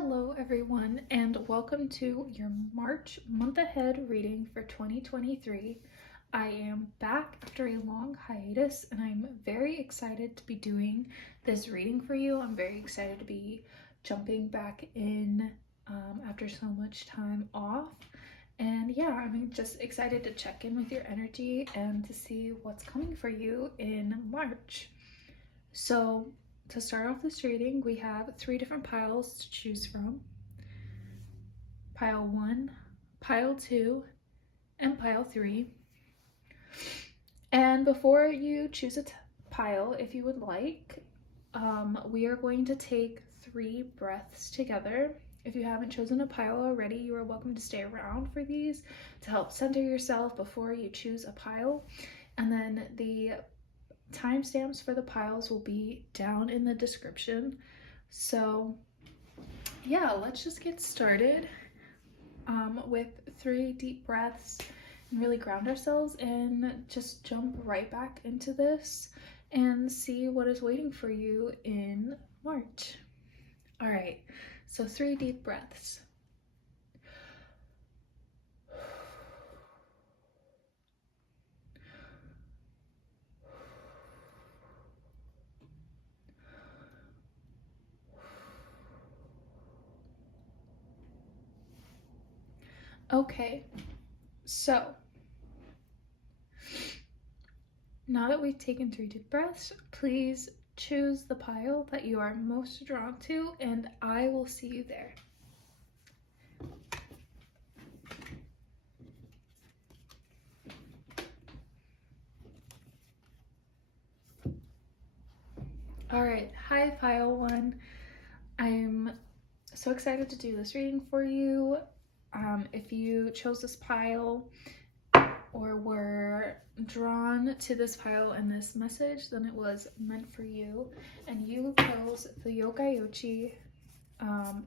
Hello everyone, and welcome to your March month ahead reading for 2023. I am back after a long hiatus and I'm very excited to be doing this reading for you. I'm very excited to be jumping back in after so much time off. And yeah, I'm just excited to check in with your energy and to see what's coming for you in March. So to start off this reading, we have 3 different piles to choose from. Pile 1, Pile 2, and Pile 3. And before you choose a pile, if you would like, we are going to take 3 breaths together. If you haven't chosen a pile already, you are welcome to stay around for these to help center yourself before you choose a pile. And then the timestamps for the piles will be down in the description. So yeah, let's just get started with 3 deep breaths and really ground ourselves and just jump right back into this and see what is waiting for you in March. All right, so 3 deep breaths. Okay, so now that we've taken 3 deep breaths, please choose the pile that you are most drawn to, and I will see you there. All right, hi pile 1. I'm so excited to do this reading for you. If you chose this pile or were drawn to this pile and this message, then it was meant for you. And you chose the Yokai Yochi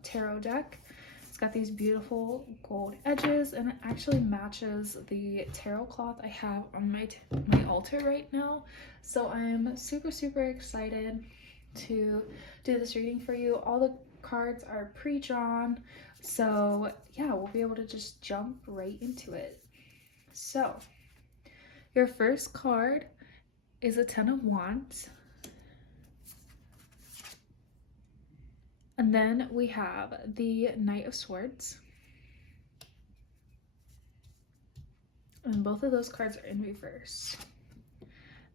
tarot deck. It's got these beautiful gold edges and it actually matches the tarot cloth I have on my altar right now. So I'm super excited to do this reading for you. All the cards are pre-drawn, so yeah, we'll be able to just jump right into it. So your first card is a 10 of Wands, and then we have the Knight of Swords, and both of those cards are in reverse.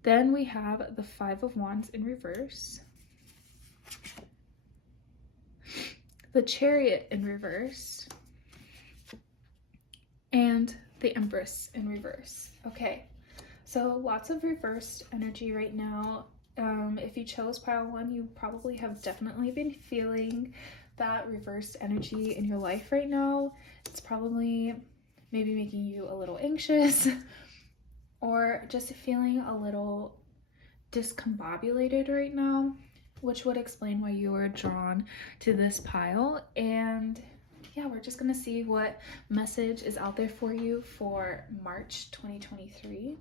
Then we have the 5 of Wands in reverse, the Chariot in reverse, and the Empress in reverse. Okay, so lots of reversed energy right now. If you chose pile 1, you probably have definitely been feeling that reversed energy in your life right now. It's probably maybe making you a little anxious or just feeling a little discombobulated right now, which would explain why you were drawn to this pile. And yeah, we're just gonna see what message is out there for you for March 2023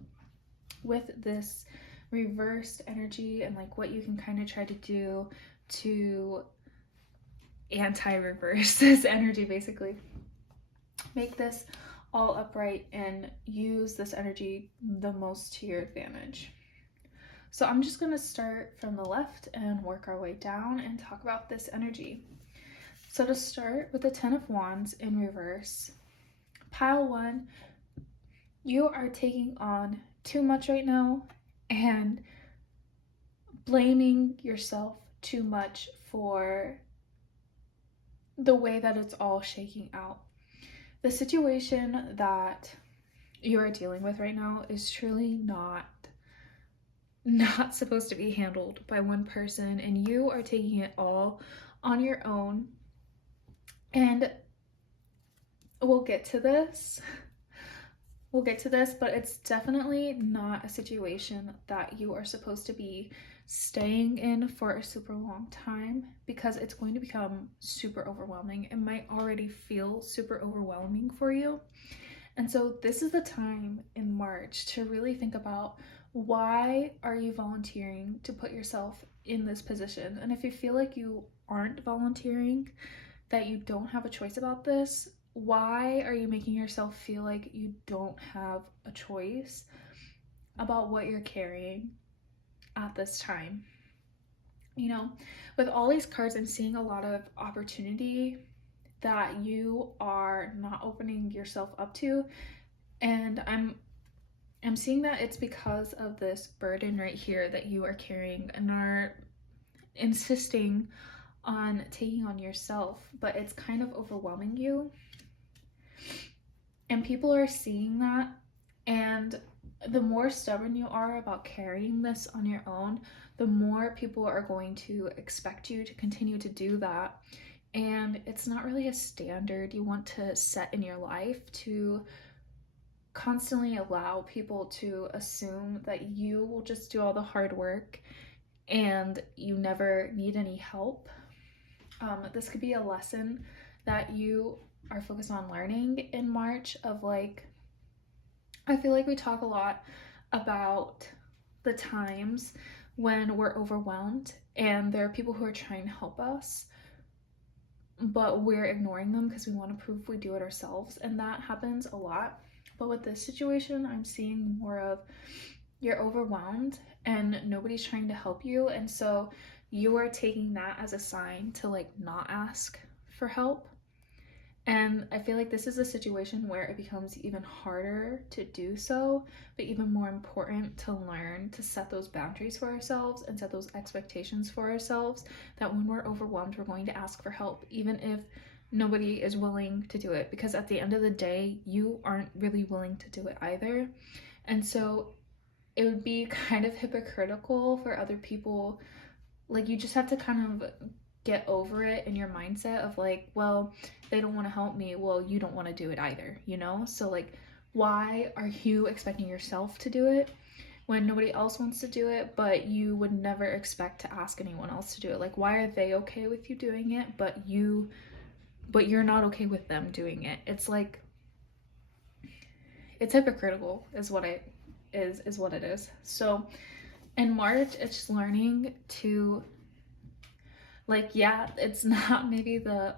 with this reversed energy, and like what you can kind of try to do to anti-reverse this energy, basically make this all upright and use this energy the most to your advantage. So I'm just going to start from the left and work our way down and talk about this energy. So to start with the 10 of Wands in reverse, pile 1, you are taking on too much right now and blaming yourself too much for the way that it's all shaking out. The situation that you are dealing with right now is truly not supposed to be handled by one person, and you are taking it all on your own. And we'll get to this, but it's definitely not a situation that you are supposed to be staying in for a super long time, because it's going to become super overwhelming. It might already feel super overwhelming for you. And so this is the time in March to really think about, why are you volunteering to put yourself in this position? And if you feel like you aren't volunteering that you don't have a choice about this. Why are you making yourself feel like you don't have a choice about what you're carrying at this time? You know, with all these cards, I'm seeing a lot of opportunity that you are not opening yourself up to, and I'm seeing that it's because of this burden right here that you are carrying and are insisting on taking on yourself, but it's kind of overwhelming you. And people are seeing that, and the more stubborn you are about carrying this on your own, the more people are going to expect you to continue to do that. And it's not really a standard you want to set in your life, to constantly allow people to assume that you will just do all the hard work and you never need any help. This could be a lesson that you are focused on learning in March of like, I feel like we talk a lot about the times when we're overwhelmed and there are people who are trying to help us, but we're ignoring them because we want to prove we do it ourselves, and that happens a lot. But with this situation, I'm seeing more of you're overwhelmed and nobody's trying to help you, and so you are taking that as a sign to like not ask for help. And I feel like this is a situation where it becomes even harder to do so, but even more important to learn to set those boundaries for ourselves and set those expectations for ourselves, that when we're overwhelmed, we're going to ask for help, even if nobody is willing to do it, because at the end of the day, you aren't really willing to do it either. And so it would be kind of hypocritical for other people. Like, you just have to kind of get over it in your mindset of like, well, they don't want to help me, well, you don't want to do it either, you know? So like, why are you expecting yourself to do it when nobody else wants to do it, but you would never expect to ask anyone else to do it? Like, why are they okay with you doing it, but you're not okay with them doing it? It's like, it's hypocritical is what it is. So in March, it's just learning to, like, yeah, it's not maybe the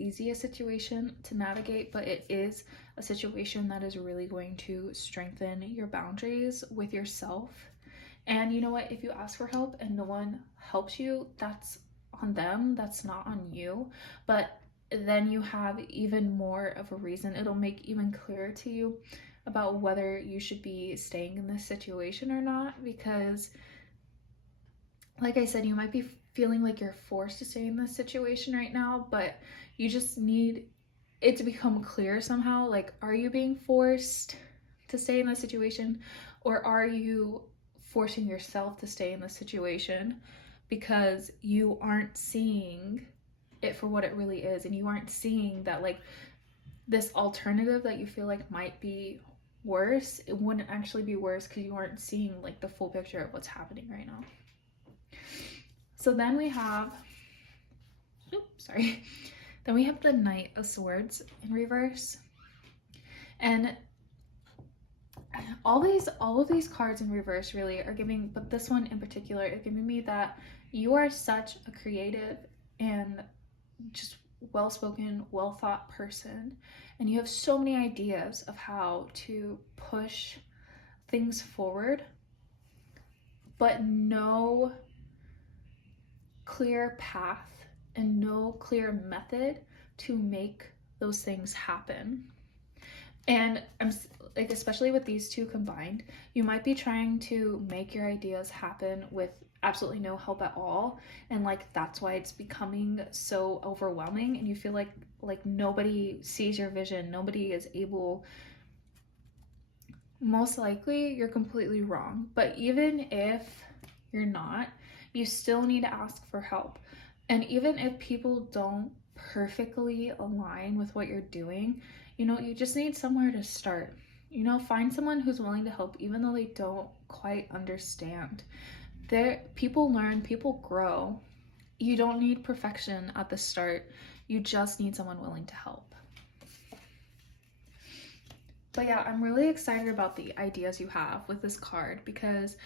easiest situation to navigate, but it is a situation that is really going to strengthen your boundaries with yourself. And you know what? If you ask for help and no one helps you, that's on them, that's not on you. But then you have even more of a reason. It'll make even clearer to you about whether you should be staying in this situation or not, because like I said, you might be feeling like you're forced to stay in this situation right now, but you just need it to become clear somehow. Like, are you being forced to stay in this situation, or are you forcing yourself to stay in this situation because you aren't seeing it for what it really is, and you aren't seeing that like this alternative that you feel like might be worse, it wouldn't actually be worse because you aren't seeing like the full picture of what's happening right now. So then we have, then we have the Knight of Swords in reverse. And all of these cards in reverse really are giving, but this one in particular is giving me that you are such a creative and just well-spoken, well-thought person, and you have so many ideas of how to push things forward, but no clear path and no clear method to make those things happen. And I'm like, especially with these two combined, you might be trying to make your ideas happen with absolutely no help at all, and like that's why it's becoming so overwhelming, and you feel like nobody sees your vision, nobody is able. Most likely you're completely wrong, but even if you're not, you still need to ask for help. And even if people don't perfectly align with what you're doing, you know, you just need somewhere to start. You know, find someone who's willing to help even though they don't quite understand. People learn, people grow. You don't need perfection at the start. You just need someone willing to help. But yeah, I'm really excited about the ideas you have with this card, because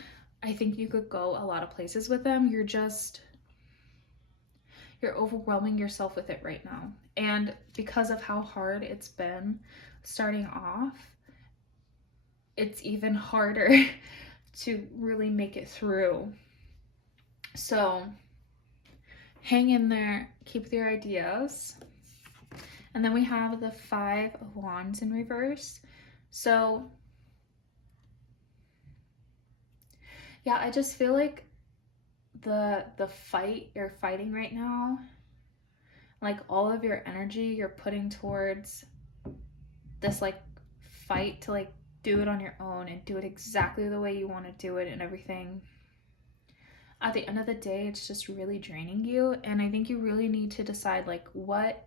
I think you could go a lot of places with them. you're overwhelming yourself with it right now. And because of how hard it's been starting off, it's even harder to really make it through. So hang in there, keep your ideas. And then we have the 5 of Wands in reverse. So yeah, I just feel like the fight you're fighting right now, like all of your energy you're putting towards this like fight to like do it on your own and do it exactly the way you want to do it and everything. At the end of the day, it's just really draining you, and I think you really need to decide like what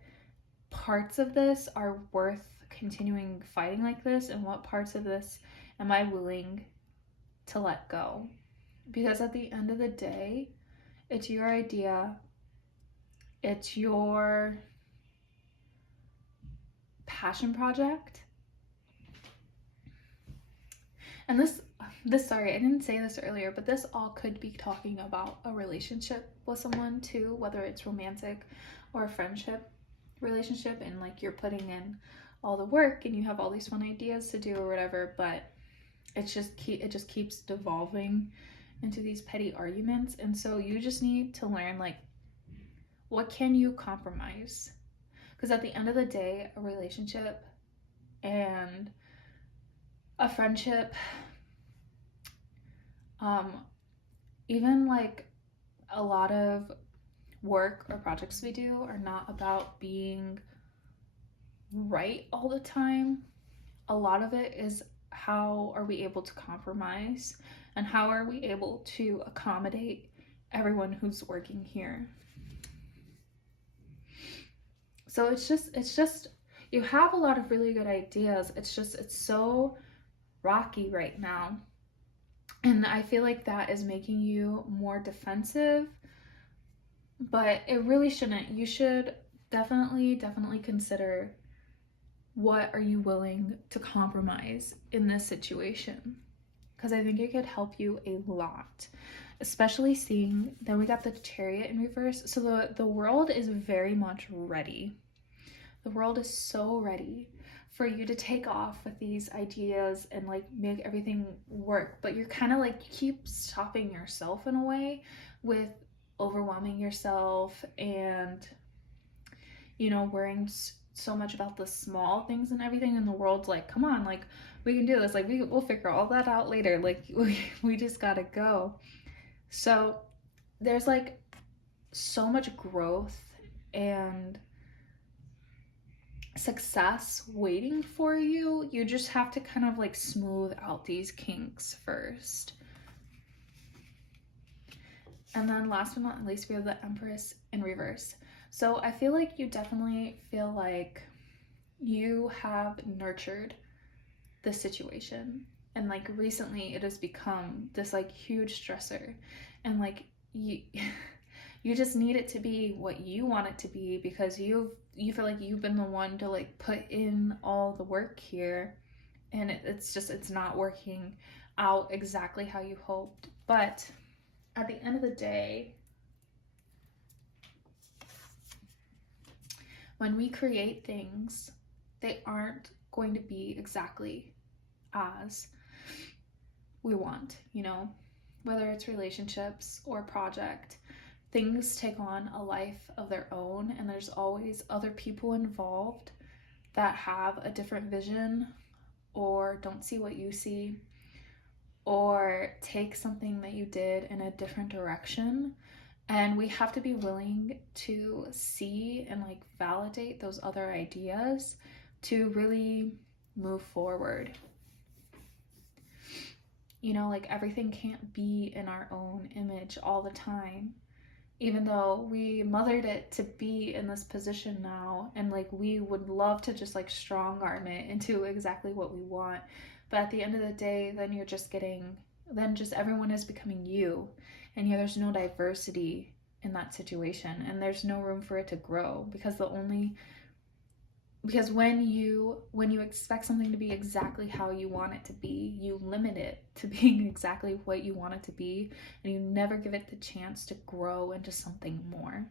parts of this are worth continuing fighting like this and what parts of this am I willing to let go. Because at the end of the day, it's your idea, it's your passion project. And this sorry, I didn't say this earlier, but this all could be talking about a relationship with someone too, whether it's romantic or a friendship relationship, and like you're putting in all the work and you have all these fun ideas to do or whatever, but it just keeps devolving into these petty arguments. And so you just need to learn like what can you compromise, because at the end of the day, a relationship and a friendship, even like a lot of work or projects we do are not about being right all the time. A lot of it is how are we able to compromise and how are we able to accommodate everyone who's working here. So it's just you have a lot of really good ideas. It's so rocky right now. And I feel like that is making you more defensive, but it really shouldn't. You should definitely consider what are you willing to compromise in this situation, because I think it could help you a lot, especially seeing then we got the Chariot in reverse. So the world is very much ready. The world is so ready for you to take off with these ideas and like make everything work, but you're kind of like you keep stopping yourself in a way with overwhelming yourself and worrying so much about the small things and everything, and the world's like, come on, like we can do this, like we'll figure all that out later, like we just gotta go. So there's like so much growth and success waiting for you. You just have to kind of like smooth out these kinks first. And then last but not least, we have the Empress in reverse. So I feel like you definitely feel like you have nurtured the situation, and like recently it has become this like huge stressor, and like you just need it to be what you want it to be, because you feel like you've been the one to like put in all the work here, and it's not working out exactly how you hoped. But at the end of the day, when we create things, they aren't going to be exactly as we want, whether it's relationships or project. Things take on a life of their own, and there's always other people involved that have a different vision or don't see what you see or take something that you did in a different direction. And we have to be willing to see and like validate those other ideas to really move forward. Like everything can't be in our own image all the time, even though we mothered it to be in this position now, and like we would love to just like strong arm it into exactly what we want. But at the end of the day, then just everyone is becoming you, and there's no diversity in that situation, and there's no room for it to grow, because when you expect something to be exactly how you want it to be, you limit it to being exactly what you want it to be, and you never give it the chance to grow into something more.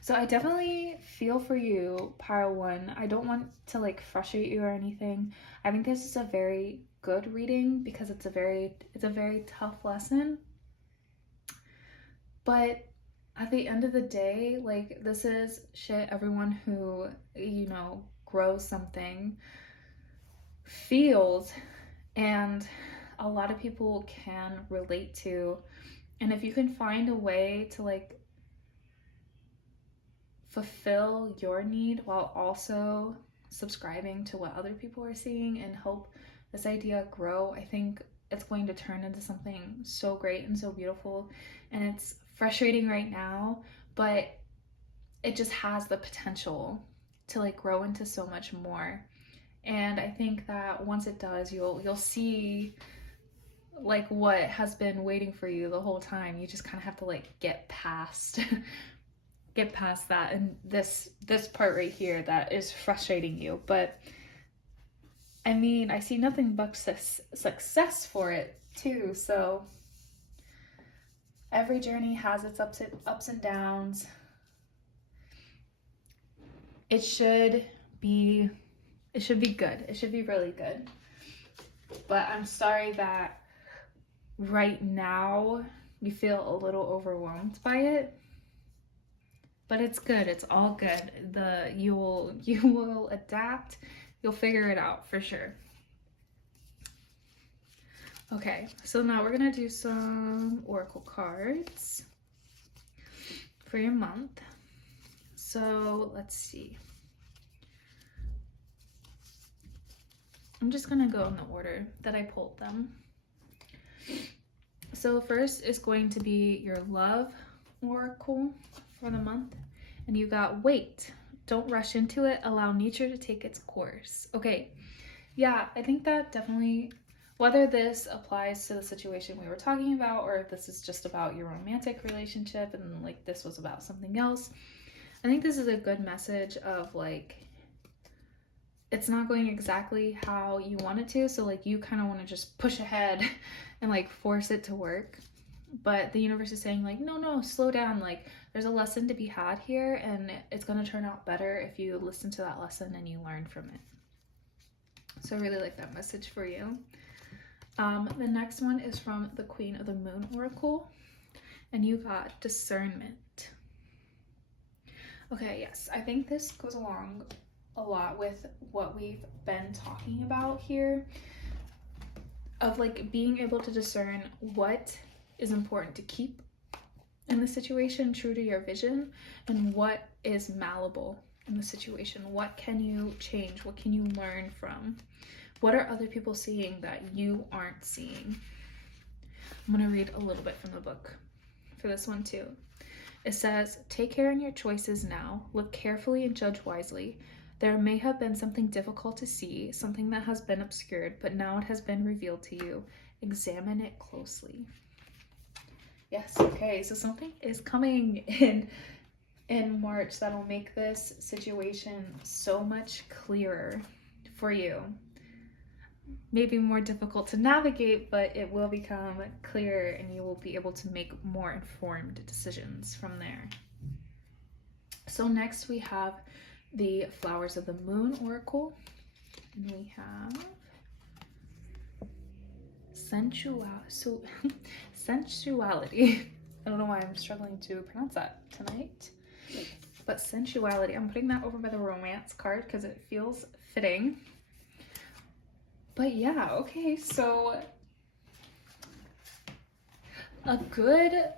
So I definitely feel for you, pile one. I don't want to like frustrate you or anything. I think this is a very good reading because it's a very tough lesson. But at the end of the day, like, this is shit everyone who, you know, grows something feels, and a lot of people can relate to. And if you can find a way to like fulfill your need while also subscribing to what other people are seeing and help this idea grow, I think it's going to turn into something so great and so beautiful. And it's frustrating right now, but it just has the potential to like grow into so much more. And I think that once it does, you'll see like what has been waiting for you the whole time. You just kind of have to like get past that, and this part right here that is frustrating you. But I mean, I see nothing but success for it too. So every journey has its ups and downs. It should be good. It should be really good. But I'm sorry that right now you feel a little overwhelmed by it. But it's good. It's all good. You will adapt. You'll figure it out for sure. Okay, so now we're gonna do some oracle cards for your month. So let's see. I'm just gonna go in the order that I pulled them. So first is going to be your love oracle for the month, and you got wait, don't rush into it, allow nature to take its course. Okay, yeah, I think that definitely, whether this applies to the situation we were talking about or if this is just about your romantic relationship and like this was about something else, I think this is a good message of like, it's not going exactly how you want it to, so like you kind of want to just push ahead and like force it to work. But the universe is saying like, no, slow down. Like, there's a lesson to be had here, and it's going to turn out better if you listen to that lesson and you learn from it. So I really like that message for you. The next one is from the Queen of the Moon oracle, and you got discernment. Okay, yes, I think this goes along a lot with what we've been talking about here, of like being able to discern what is important to keep in the situation, true to your vision, and what is malleable in the situation. What can you change? What can you learn from? What are other people seeing that you aren't seeing? I'm going to read a little bit from the book for this one too. It says, take care in your choices now. Look carefully and judge wisely. There may have been something difficult to see, something that has been obscured, but now it has been revealed to you. Examine it closely. Yes, okay, so something is coming in March that'll make this situation so much clearer for you. Maybe more difficult to navigate, but it will become clearer and you will be able to make more informed decisions from there. So next we have the Flowers of the Moon oracle, and we have sensuality. I don't know why I'm struggling to pronounce that tonight, but sensuality. I'm putting that over by the romance card because it feels fitting. But yeah, okay, so a good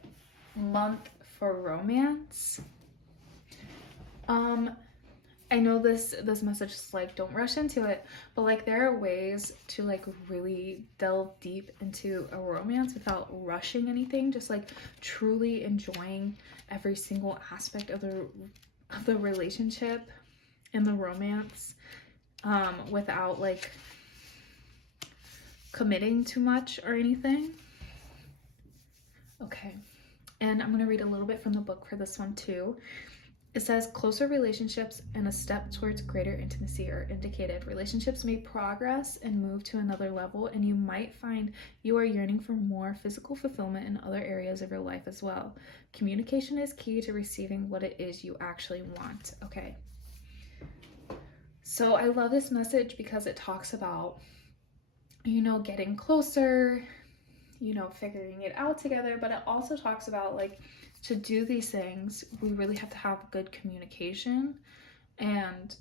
month for romance. I know this message is like, don't rush into it, but like there are ways to like really delve deep into a romance without rushing anything, just like truly enjoying every single aspect of the relationship and the romance, without like committing too much or anything. Okay, and I'm gonna read a little bit from the book for this one too. It says closer relationships and a step towards greater intimacy are indicated. Relationships may progress and move to another level, and you might find you are yearning for more physical fulfillment in other areas of your life as well. Communication is key to receiving what it is you actually want. Okay. So I love this message because it talks about, you know, getting closer, you know, figuring it out together, but it also talks about like, to do these things, we really have to have good communication and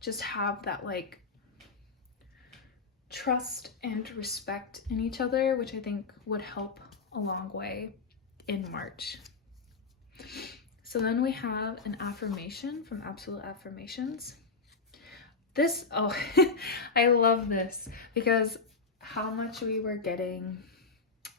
just have that like trust and respect in each other, which I think would help a long way in March. So then we have an affirmation from Absolute Affirmations. This, oh, I love this because how much we were getting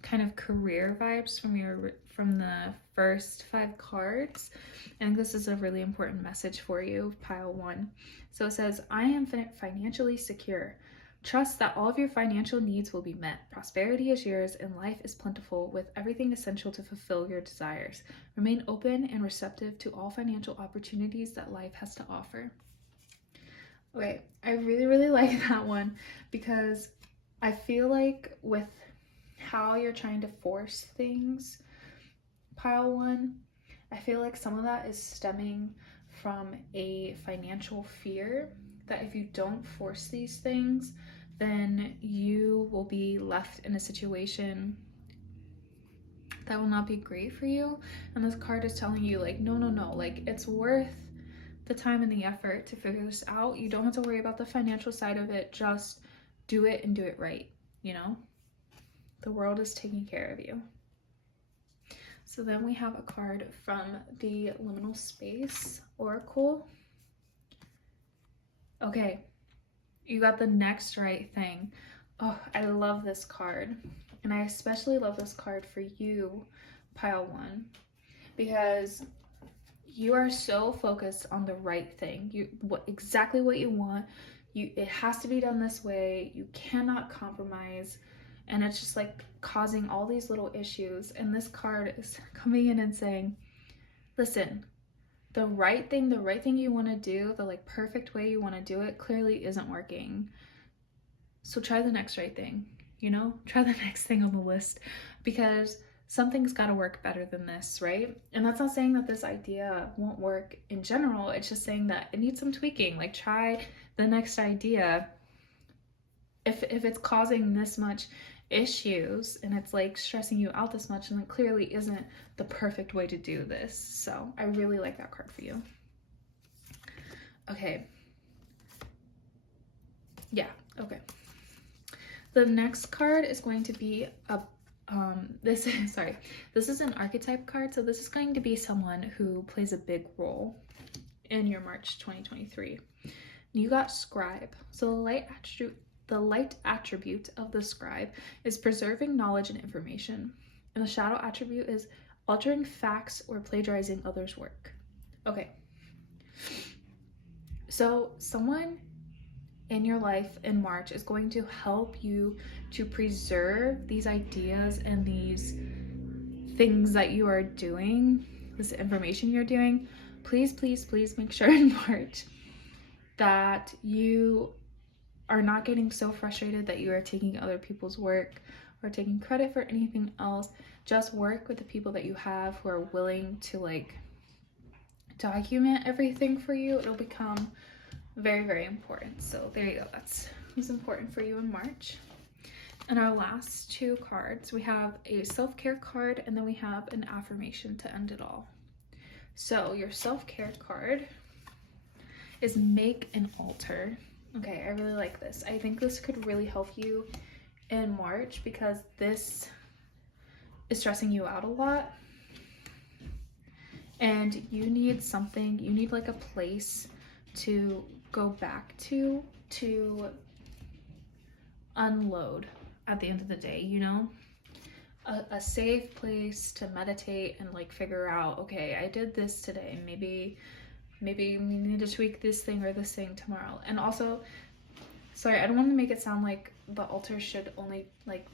kind of career vibes from the first 5 cards. I think this is a really important message for you, pile 1. So it says, I am financially secure. Trust that all of your financial needs will be met. Prosperity is yours and life is plentiful with everything essential to fulfill your desires. Remain open and receptive to all financial opportunities that life has to offer. Okay, I really like that one because I feel like with how you're trying to force things, pile 1, I feel like some of that is stemming from a financial fear that if you don't force these things, then you will be left in a situation that will not be great for you. And this card is telling you like, no, like it's worth the time and the effort to figure this out. You don't have to worry about the financial side of it. Just do it and do it right, you know? The world is taking care of you. So then we have a card from the Liminal Space Oracle. Okay, you got the next right thing. Oh, I love this card. And I especially love this card for you, pile 1, because you are so focused on the right thing. Exactly what you want. It has to be done this way. You cannot compromise. And it's just like causing all these little issues. And this card is coming in and saying, listen, the right thing you want to do, the like perfect way you want to do it clearly isn't working. So try the next right thing, you know? Try the next thing on the list because something's got to work better than this, right? And that's not saying that this idea won't work in general. It's just saying that it needs some tweaking. Like try the next idea. If it's causing this much issues and it's like stressing you out this much, and it clearly isn't the perfect way to do this. So I really like that card for you. Okay. Yeah, okay. The next card is going to be this is an archetype card. So this is going to be someone who plays a big role in your March 2023. You got Scribe. So the light attribute of the scribe is preserving knowledge and information. And the shadow attribute is altering facts or plagiarizing others' work. Okay. So someone in your life in March is going to help you to preserve these ideas and these things that you are doing, this information you're doing. Please make sure in March that you are not getting so frustrated that you are taking other people's work or taking credit for anything else. Just work with the people that you have who are willing to like document everything for you. It'll become very important. So there you go. That's important for you in March. And our last 2 cards, we have a self-care card and then we have an affirmation to end it all. So your self-care card is make an altar. Okay, I really like this. I think this could really help you in March because this is stressing you out a lot. And you need like a place to go back to unload at the end of the day, you know? A safe place to meditate and like figure out, okay, I did this today. Maybe we need to tweak this thing or this thing tomorrow. And also, sorry, I don't want to make it sound like the altar should only like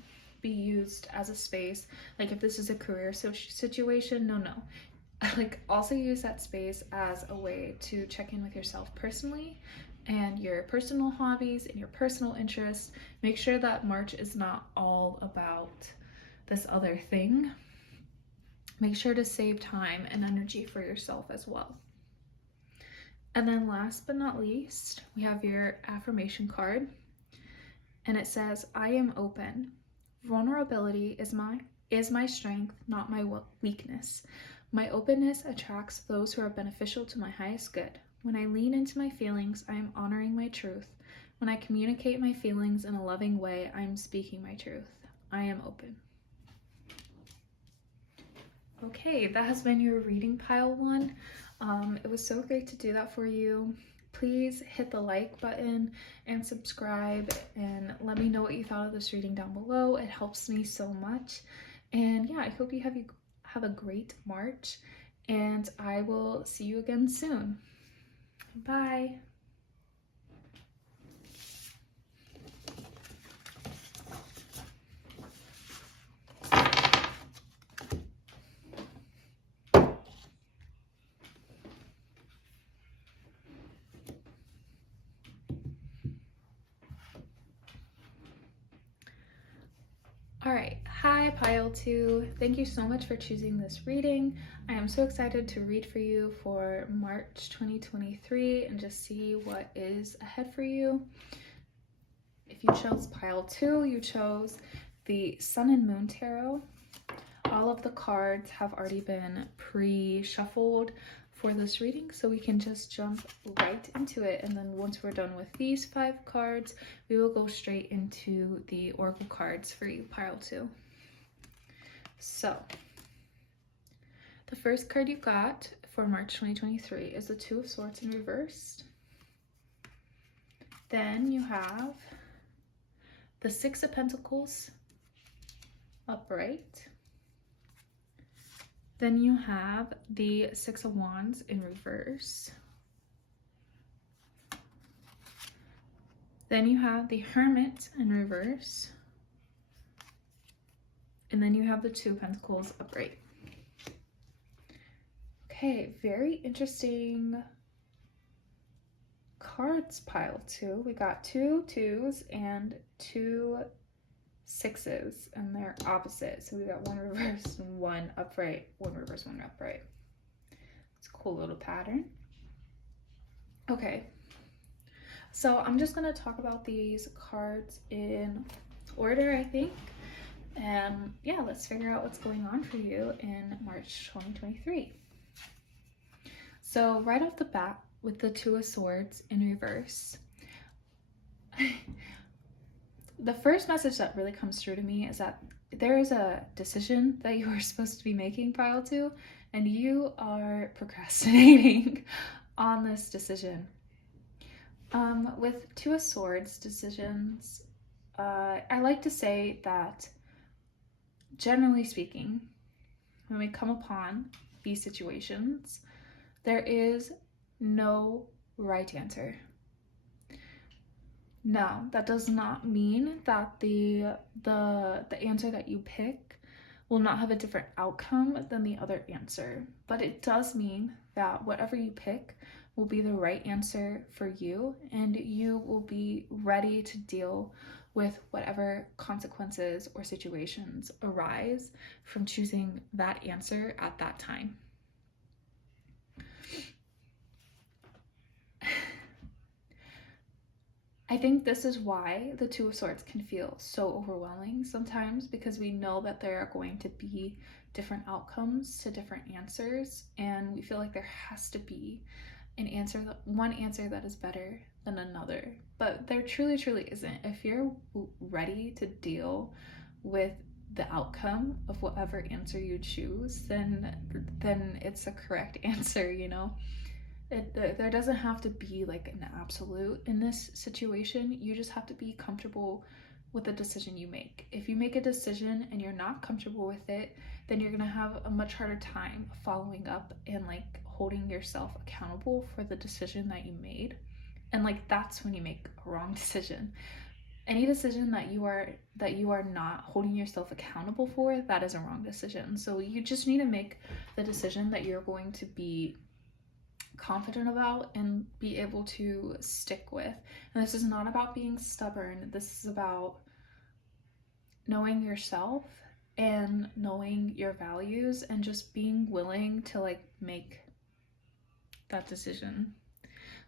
be used as a space. Like if this is a career situation, no. like also use that space as a way to check in with yourself personally and your personal hobbies and your personal interests. Make sure that March is not all about this other thing. Make sure to save time and energy for yourself as well. And then last but not least, we have your affirmation card. And it says, I am open. Vulnerability is my strength, not my weakness. My openness attracts those who are beneficial to my highest good. When I lean into my feelings, I am honoring my truth. When I communicate my feelings in a loving way, I am speaking my truth. I am open. Okay, that has been your reading pile 1. It was so great to do that for you. Please hit the like button and subscribe and let me know what you thought of this reading down below. It helps me so much. And yeah, I hope you have a great March, and I will see you again soon. Bye. All right, hi pile 2. Thank you so much for choosing this reading. I am so excited to read for you for March 2023 and just see what is ahead for you. If you chose pile 2, you chose the Sun and Moon Tarot. All of the cards have already been pre-shuffled for this reading, so we can just jump right into it. And then once we're done with these 5 cards, we will go straight into the oracle cards for you, pile 2. So the first card you got for March 2023 is the Two of Swords in reverse. Then you have the Six of Pentacles upright. Then you have the Six of Wands in reverse. Then you have the Hermit in reverse. And then you have the Two of Pentacles upright. Okay, very interesting cards, pile 2. We got 2 2s and 2 6s, and they're opposite. So we got 1 reverse and 1 upright, 1 reverse, 1 upright. It's a cool little pattern. Okay, so I'm just gonna talk about these cards in order, I think. And yeah, let's figure out what's going on for you in March 2023. So right off the bat, with the Two of Swords in reverse, the first message that really comes through to me is that there is a decision that you are supposed to be making, pile 2, and you are procrastinating on this decision. With Two of Swords decisions, I like to say that, generally speaking, when we come upon these situations, there is no right answer. Now, that does not mean that the answer that you pick will not have a different outcome than the other answer, but it does mean that whatever you pick will be the right answer for you, and you will be ready to deal with whatever consequences or situations arise from choosing that answer at that time. I think this is why the Two of Swords can feel so overwhelming sometimes, because we know that there are going to be different outcomes to different answers, and we feel like there has to be one answer that is better than another, but there truly isn't. If you're ready to deal with the outcome of whatever answer you choose, then it's a correct answer, you know. There doesn't have to be like an absolute in this situation. You just have to be comfortable with the decision you make. If you make a decision and you're not comfortable with it, then you're gonna have a much harder time following up and like holding yourself accountable for the decision that you made. And like that's when you make a wrong decision. Any decision that you are not holding yourself accountable for, that is a wrong decision. So you just need to make the decision that you're going to be confident about and be able to stick with. And this is not about being stubborn. This is about knowing yourself and knowing your values and just being willing to like make that decision.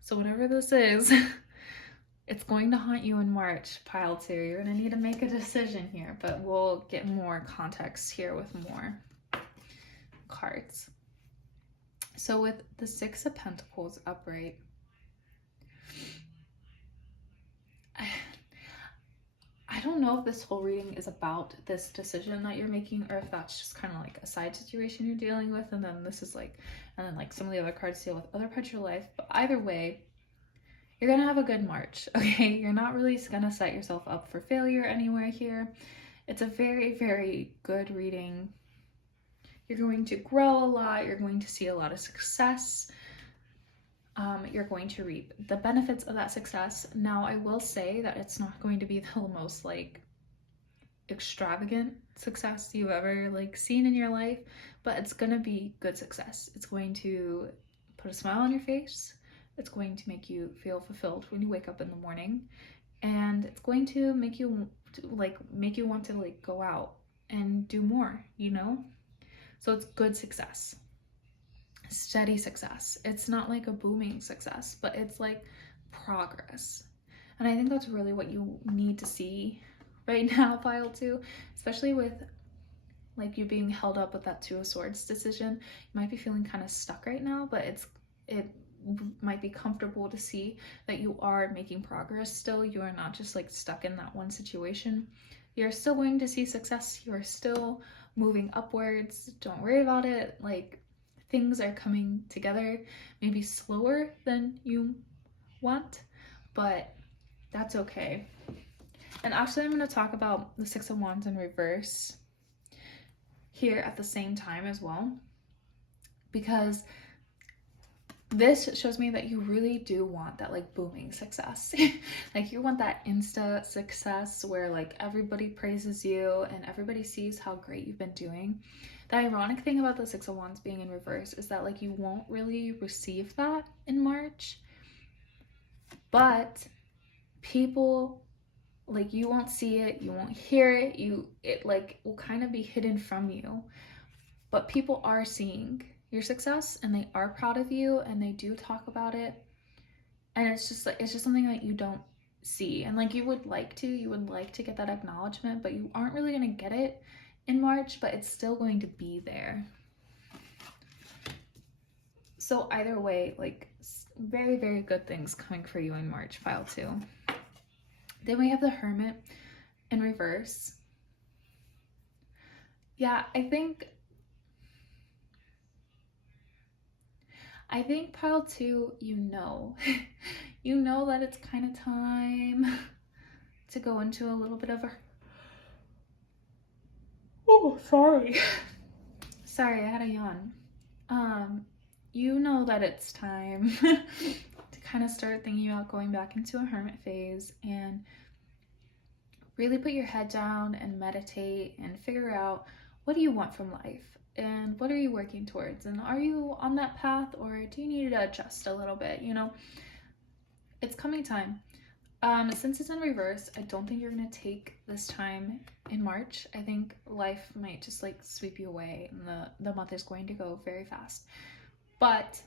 So whatever this is, it's going to haunt you in March, pile 2. You're going to need to make a decision here, but we'll get more context here with more cards. So with the 6 of Pentacles upright, I don't know if this whole reading is about this decision that you're making, or if that's just kind of like a side situation you're dealing with, and then this is like, and then like some of the other cards deal with other parts of your life. But either way, you're gonna have a good March, okay? You're not really gonna set yourself up for failure anywhere here. It's a very, very good reading. You're going to grow a lot. You're going to see a lot of success. You're going to reap the benefits of that success. Now, I will say that it's not going to be the most like extravagant success you've ever like seen in your life, but it's gonna be good success. It's going to put a smile on your face. It's going to make you feel fulfilled when you wake up in the morning, and it's going to make you want to like go out and do more, you know? So it's good success. Steady success. It's not like a booming success, but it's like progress. And I think that's really what you need to see right now, pile 2, especially with like you being held up with that 2 of Swords decision. You might be feeling kind of stuck right now, but it might be comfortable to see that you are making progress still. You are not just like stuck in that one situation. You're still going to see success. You are still moving upwards. Don't worry about it. Like, things are coming together, maybe slower than you want, but that's okay. And actually, I'm going to talk about the 6 of Wands in reverse here at the same time as well, because this shows me that you really do want that like booming success. Like you want that insta success where like everybody praises you and everybody sees how great you've been doing. The ironic thing about the 6 of Wands being in reverse is that like you won't really receive that in March, but people, like, you won't see it, you won't hear it, it like will kind of be hidden from you, but people are seeing your success and they are proud of you and they do talk about it, and it's just something that you don't see, and like you would like to get that acknowledgement, but you aren't really going to get it in March, but it's still going to be there. So either way, like very, very good things coming for you in March, pile 2. Then we have the Hermit in reverse. Yeah, I think pile 2, you know that it's kind of time to go into a little bit of a, oh, sorry, I had a yawn. You know that it's time to kind of start thinking about going back into a hermit phase and really put your head down and meditate and figure out, what do you want from life and what are you working towards, and are you on that path, or do you need to adjust a little bit? You know, it's coming time. Since it's in reverse, I don't think you're gonna take this time in March. I think life might just like sweep you away, and the month is going to go very fast. But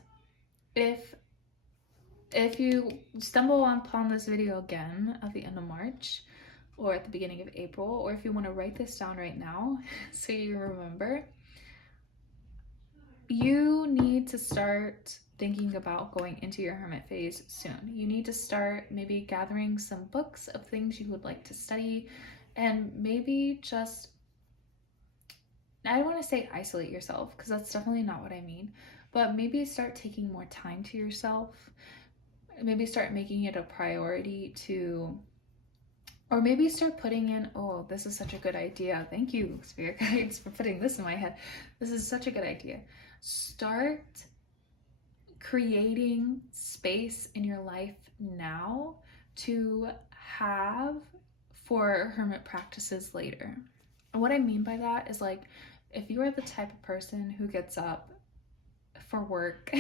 if you stumble upon this video again at the end of March or at the beginning of April, or if you want to write this down right now so you remember, you need to start thinking about going into your hermit phase soon. You need to start maybe gathering some books of things you would like to study, and maybe just, I don't want to say isolate yourself, because that's definitely not what I mean, but maybe start taking more time to yourself. Maybe start making it a priority to, or maybe start putting in, oh, this is such a good idea. Thank you, Spirit Guides, for putting this in my head. This is such a good idea. Start creating space in your life now to have for hermit practices later. And what I mean by that is like, if you are the type of person who gets up for work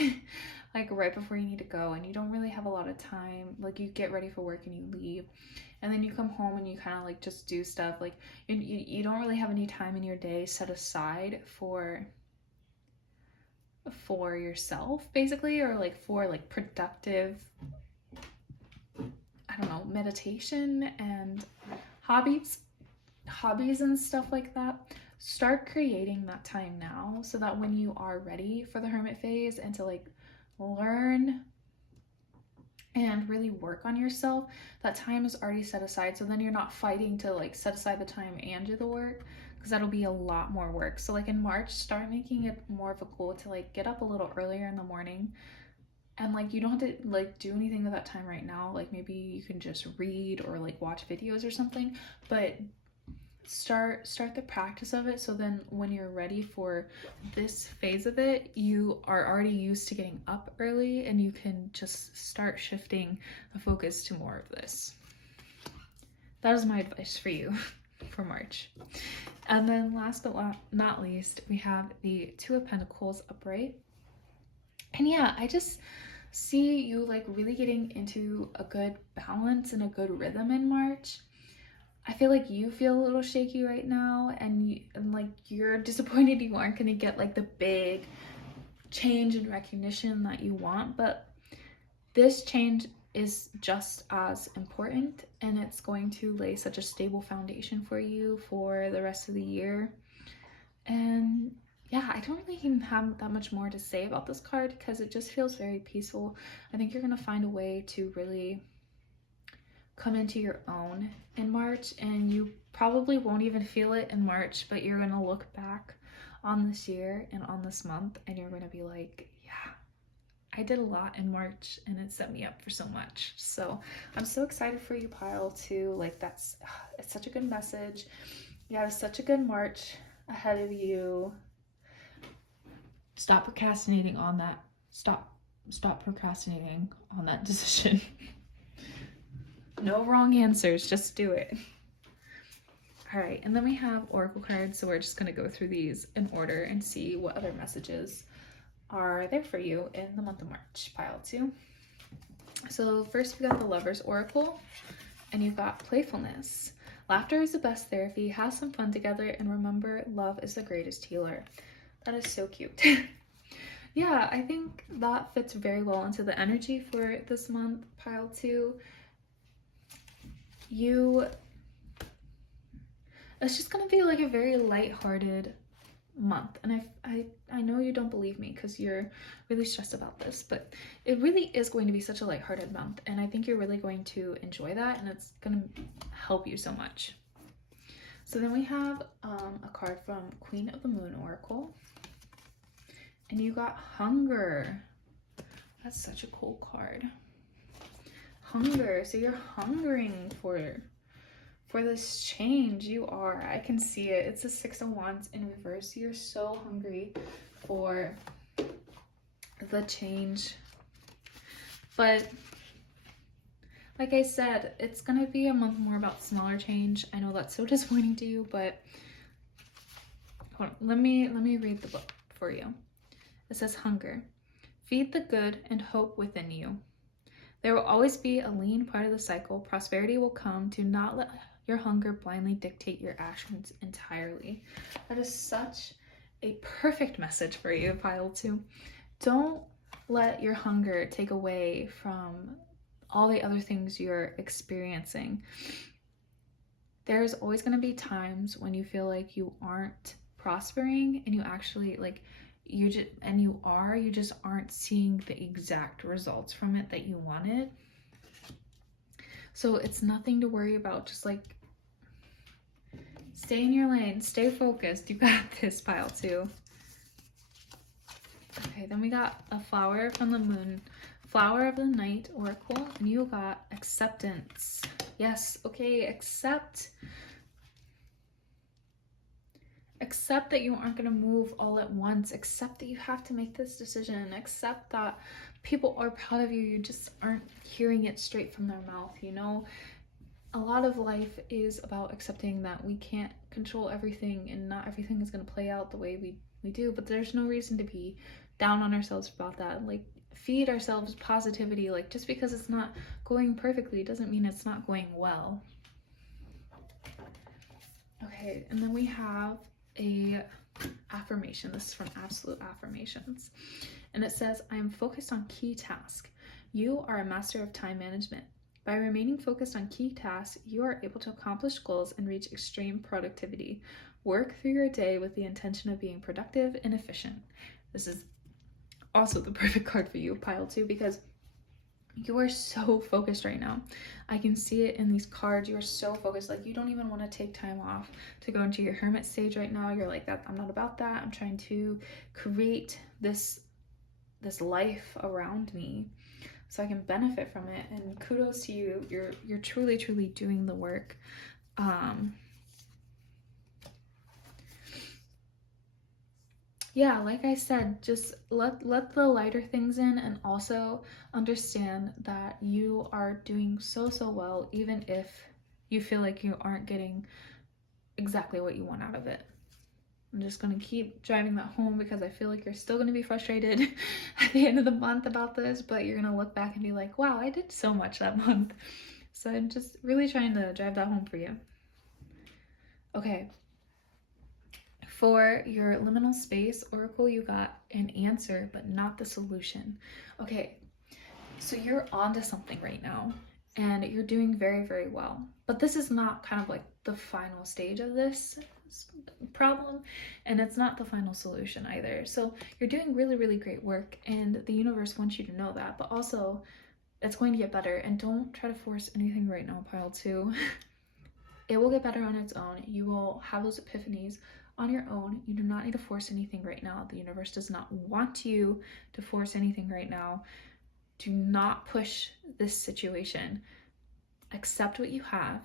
like right before you need to go and you don't really have a lot of time, like you get ready for work and you leave and then you come home and you kind of like just do stuff, like you don't really have any time in your day set aside for yourself basically, or like for like productive, I don't know, meditation and hobbies and stuff like that. Start creating that time now so that when you are ready for the hermit phase and to like learn and really work on yourself, that time is already set aside. So then you're not fighting to like set aside the time and do the work, because that'll be a lot more work. So like in March, start making it more of a goal to like get up a little earlier in the morning. And like you don't have to like do anything with that time right now. Like maybe you can just read or like watch videos or something, but start the practice of it, so then when you're ready for this phase of it, you are already used to getting up early and you can just start shifting the focus to more of this. That is my advice for you for March. And then last but not least, we have the Two of Pentacles upright. And yeah, I just see you like really getting into a good balance and a good rhythm in March. I feel like you feel a little shaky right now, and like you're disappointed you aren't going to get like the big change and recognition that you want, but this change is just as important, and it's going to lay such a stable foundation for you for the rest of the year. And yeah, I don't really even have that much more to say about this card because it just feels very peaceful. I think you're going to find a way to really come into your own in March, and you probably won't even feel it in March, but you're going to look back on this year and on this month and you're going to be like, yeah, I did a lot in March and it set me up for so much. So I'm so excited for you, Pile, too. Like it's such a good message. You have such a good March ahead of you. Stop procrastinating on that. Stop procrastinating on that decision. No wrong answers, just do it. All right, and then we have oracle cards, so we're just going to go through these in order and see what other messages are there for you in the month of March, Pile 2. So first we got the Lover's Oracle, and you've got playfulness. Laughter is the best therapy. Have some fun together, and remember, love is the greatest healer. That is so cute. Yeah, I think that fits very well into the energy for this month, Pile 2. It's just gonna be like a very lighthearted month, and I know you don't believe me because you're really stressed about this, but it really is going to be such a lighthearted month, and I think you're really going to enjoy that, and it's gonna help you so much. So then we have a card from Queen of the Moon Oracle, and you got Hunger. That's such a cool card. Hunger. So you're hungering for this change. You are. I can see it. It's a 6 of Wands in reverse. You're so hungry for the change. But like I said, it's gonna be a month more about smaller change. I know that's so disappointing to you, but hold on. Let me read the book for you. It says, Hunger. Feed the good and hope within you. There will always be a lean part of the cycle. Prosperity will come. Do not let your hunger blindly dictate your actions entirely. That is such a perfect message for you, Pile 2. Don't let your hunger take away from all the other things you're experiencing. There's always going to be times when you feel like you aren't prospering, and you actually you just aren't seeing the exact results from it that you wanted. So it's nothing to worry about. Just like stay in your lane, stay focused. You got this, Pile 2. Okay, then we got a Flower from the Moon, Flower of the Night Oracle, and you got Acceptance. Yes, okay, accept that you aren't going to move all at once. Accept that you have to make this decision. Accept that people are proud of you. You just aren't hearing it straight from their mouth, you know? a lot of life is about accepting that we can't control everything and not everything is going to play out the way we do, but there's no reason to be down on ourselves about that. Like, feed ourselves positivity. Like, just because it's not going perfectly doesn't mean it's not going well. Okay, and then we have a affirmation. This is from Absolute Affirmations. And it says, I am focused on key tasks. You are a master of time management. By remaining focused on key tasks, you are able to accomplish goals and reach extreme productivity. Work through your day with the intention of being productive and efficient. This is also the perfect card for you, pile 2, because you are so focused right now. I can see it in these cards. You are so focused. Like, you don't even want to take time off to go into your hermit stage right now. You're like, that I'm not about that. I'm trying to create this life around me so I can benefit from it. And kudos to you. You're truly doing the work. Yeah, like I said, just let the lighter things in, and also understand that you are doing so well, even if you feel like you aren't getting exactly what you want out of it. I'm just going to keep driving that home because I feel like you're still going to be frustrated at the end of the month about this, but you're going to look back and be like, wow, I did so much that month. So I'm just really trying to drive that home for you. Okay. For your liminal space oracle, you got an answer, but not the solution. Okay, so you're onto something right now, and you're doing very well. But this is not kind of like the final stage of this problem, and it's not the final solution either. So you're doing really great work, and the universe wants you to know that, but also it's going to get better. And don't try to force anything right now, pile 2. It will get better on its own. You will have those epiphanies on your own. You do not need to force anything right now. The universe does not want you to force anything right now. Do not push this situation. Accept what you have.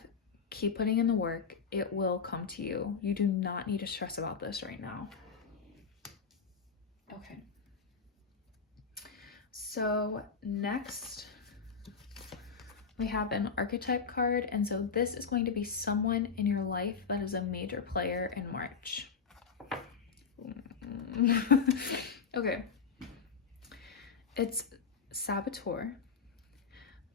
Keep putting in the work. It will come to you. You do not need to stress about this right now. Okay. So next, we have an archetype card, and so this is going to be someone in your life that is a major player in March. Okay. It's Saboteur,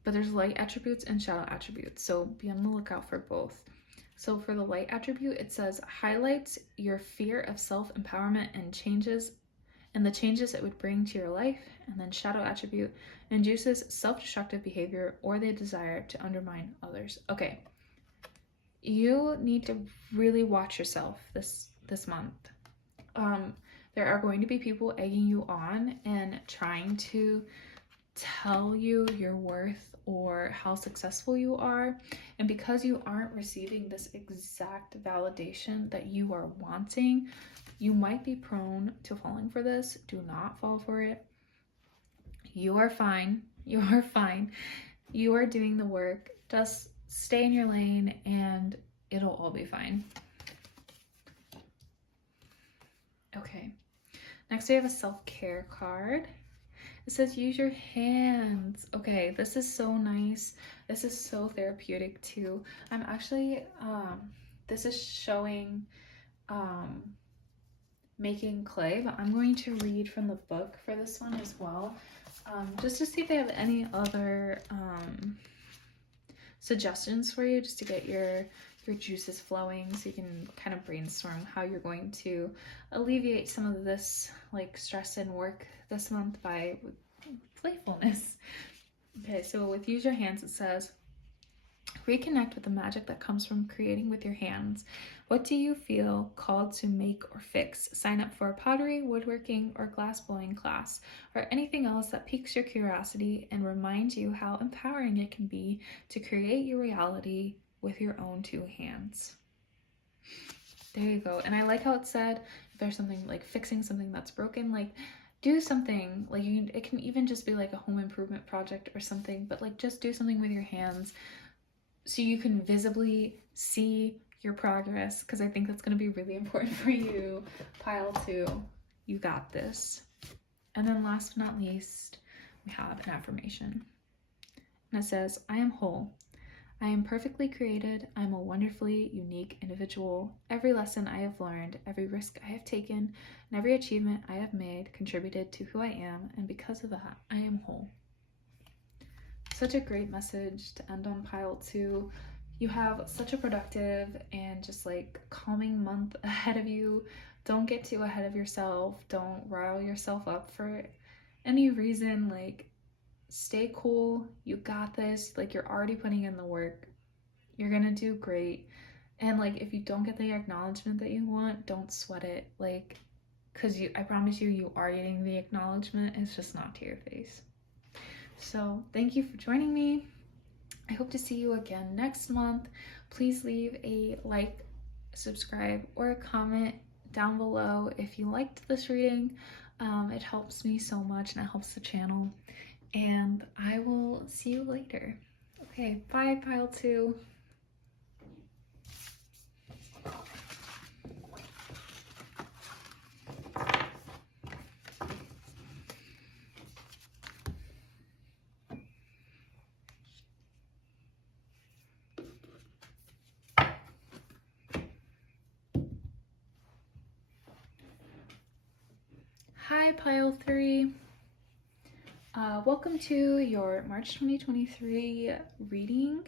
but there's light attributes and shadow attributes, so be on the lookout for both. So for the light attribute, it says highlights your fear of self-empowerment and the changes it would bring to your life. And then shadow attribute induces self-destructive behavior or the desire to undermine others. Okay, you need to really watch yourself this month. There are going to be people egging you on and trying to tell you your worth or how successful you are, and because you aren't receiving this exact validation that you are wanting, you might be prone to falling for this. Do not fall for it. You are fine. You are fine. You are doing the work. Just stay in your lane and it'll all be fine. Okay. Next we have a self-care card. It says use your hands. Okay, this is so nice. This is so therapeutic too. I'm actually, this is showing making clay, but I'm going to read from the book for this one as well, just to see if they have any other suggestions for you, just to get your juices flowing, so you can kind of brainstorm how you're going to alleviate some of this like stress and work this month by playfulness. Okay, so with use your hands, it says reconnect with the magic that comes from creating with your hands. What do you feel called to make or fix? Sign up for a pottery, woodworking, or glass blowing class, or anything else that piques your curiosity and reminds you how empowering it can be to create your reality with your own two hands. There you go. And I like how it said if there's something like fixing something that's broken, like do something like it can even just be like a home improvement project or something, but like just do something with your hands so you can visibly see your progress, because I think that's going to be really important for you. Pile 2, you got this. And then last but not least, we have an affirmation. And it says, I am whole. I am perfectly created. I am a wonderfully unique individual. Every lesson I have learned, every risk I have taken, and every achievement I have made contributed to who I am, and because of that, I am whole. Such a great message to end on pile 2. You have such a productive and just like calming month ahead of you. Don't get too ahead of yourself. Don't rile yourself up for any reason. Like, stay cool. You got this. Like, you're already putting in the work. You're gonna do great. And like, if you don't get the acknowledgement that you want, don't sweat it. Like, because I promise you, you are getting the acknowledgement. It's just not to your face. So thank you for joining me. I hope to see you again next month. Please leave a like, subscribe, or a comment down below if you liked this reading. It helps me so much and it helps the channel. And I will see you later. Okay, bye, pile 2. Hi, pile 3. Welcome to your March 2023 reading.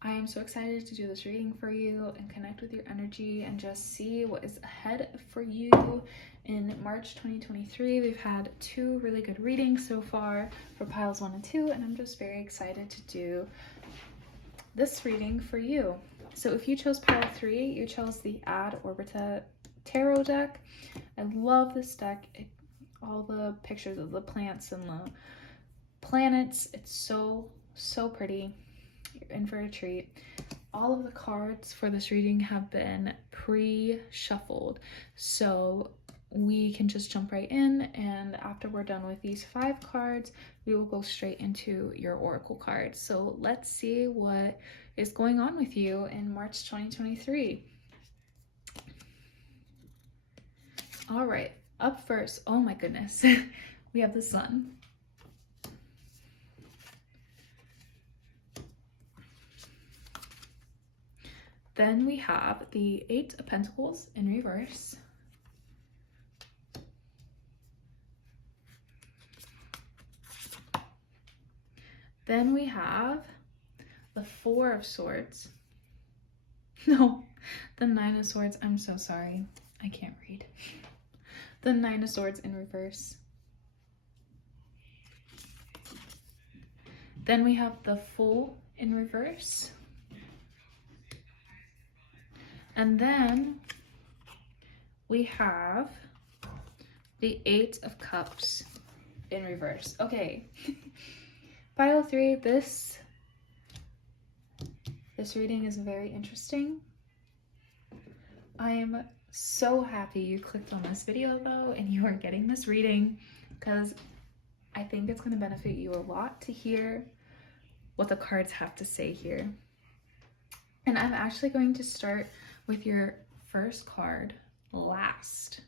I am so excited to do this reading for you and connect with your energy and just see what is ahead for you in March 2023. We've had 2 really good readings so far for piles 1 and 2, and I'm just very excited to do this reading for you. So if you chose pile 3, you chose the Add Orbita Tarot deck. I love this deck. All the pictures of the plants and the planets, it's so pretty. You're in for a treat. All of the cards for this reading have been pre-shuffled, so we can just jump right in, and after we're done with these 5 cards, we will go straight into your oracle cards. So let's see what is going on with you in March 2023. All right, up first, oh my goodness, we have the Sun. Then we have the 8 of Pentacles in reverse. Then we have the 4 of Swords. No, the 9 of Swords. I'm so sorry. I can't read. The 9 of Swords in reverse. Then we have the Fool in reverse. And then we have the 8 of Cups in reverse. Okay, pile 3, this reading is very interesting. I am so happy you clicked on this video though, and you are getting this reading, because I think it's going to benefit you a lot to hear what the cards have to say here. And I'm actually going to start with your first card last.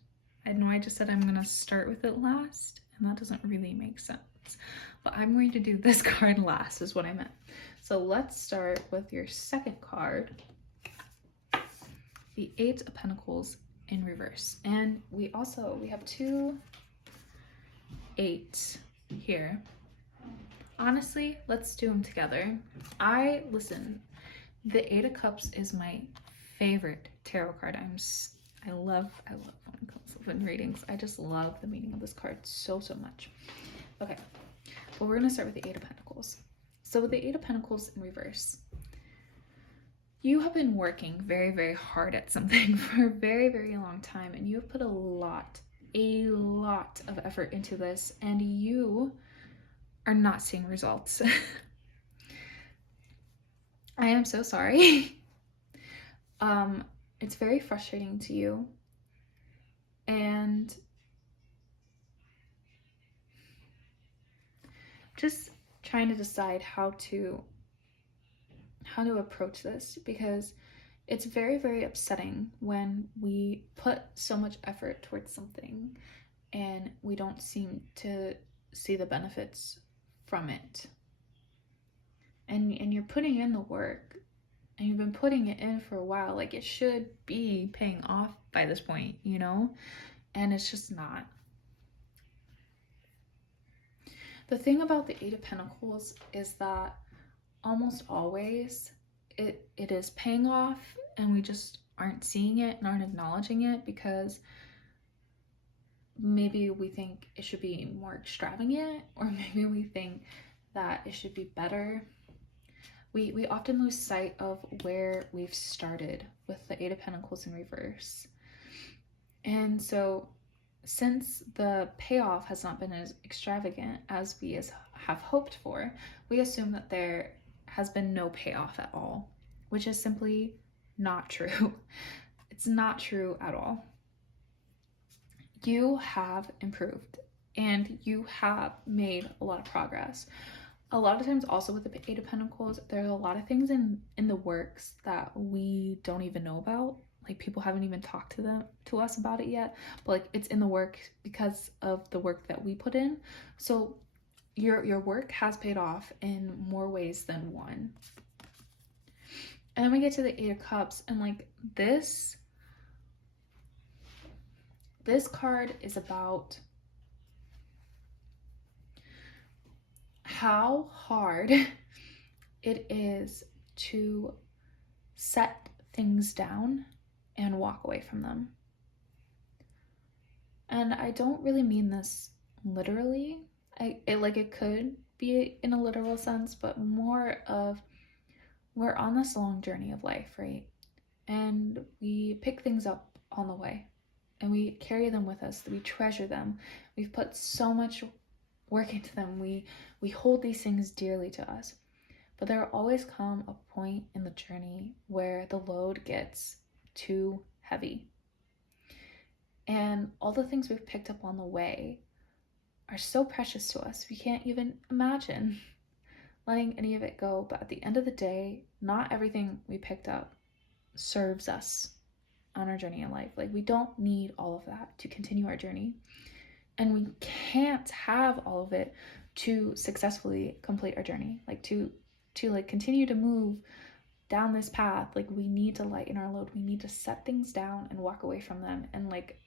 I know I just said I'm going to start with it last, and that doesn't really make sense. But I'm going to do this card last is what I meant. So let's start with your second card, the 8 of Pentacles in reverse. And we have 2 8s here. Honestly, let's do them together. Listen, the 8 of Cups is my favorite tarot card. I love when it comes to readings. I just love the meaning of this card so much. Okay, well, we're gonna start with the 8 of Pentacles. So with the 8 of Pentacles in reverse, you have been working very hard at something for a very long time, and you have put a lot of effort into this, and you are not seeing results. I am so sorry. It's very frustrating to you, and just trying to decide how to approach this, because it's very upsetting when we put so much effort towards something and we don't seem to see the benefits from it. and you're putting in the work, and you've been putting it in for a while. Like, it should be paying off by this point, you know? And it's just not. The thing about the Eight of Pentacles is that almost always it is paying off, and we just aren't seeing it and aren't acknowledging it because maybe we think it should be more extravagant, or maybe we think that it should be better. We often lose sight of where we've started with the Eight of Pentacles in reverse. And so since the payoff has not been as extravagant as we have hoped for, we assume that there has been no payoff at all, which is simply not true. It's not true at all. You have improved and you have made a lot of progress. A lot of times also with the Eight of Pentacles, there are a lot of things in the works that we don't even know about. Like, people haven't even talked to us about it yet, but like, it's in the work because of the work that we put in. So your work has paid off in more ways than one. And then we get to the Eight of Cups, and like this card is about how hard it is to set things down and walk away from them. And I don't really mean this literally. It could be in a literal sense, but more of, we're on this long journey of life, right? And we pick things up on the way and we carry them with us. We treasure them. We've put so much work into them. We hold these things dearly to us. But there will always come a point in the journey where the load gets too heavy. And all the things we've picked up on the way are so precious to us. We can't even imagine letting any of it go. But at the end of the day, not everything we picked up serves us on our journey in life. Like, we don't need all of that to continue our journey. And we can't have all of it to successfully complete our journey. Like, to like continue to move down this path, like, we need to lighten our load. We need to set things down and walk away from them and like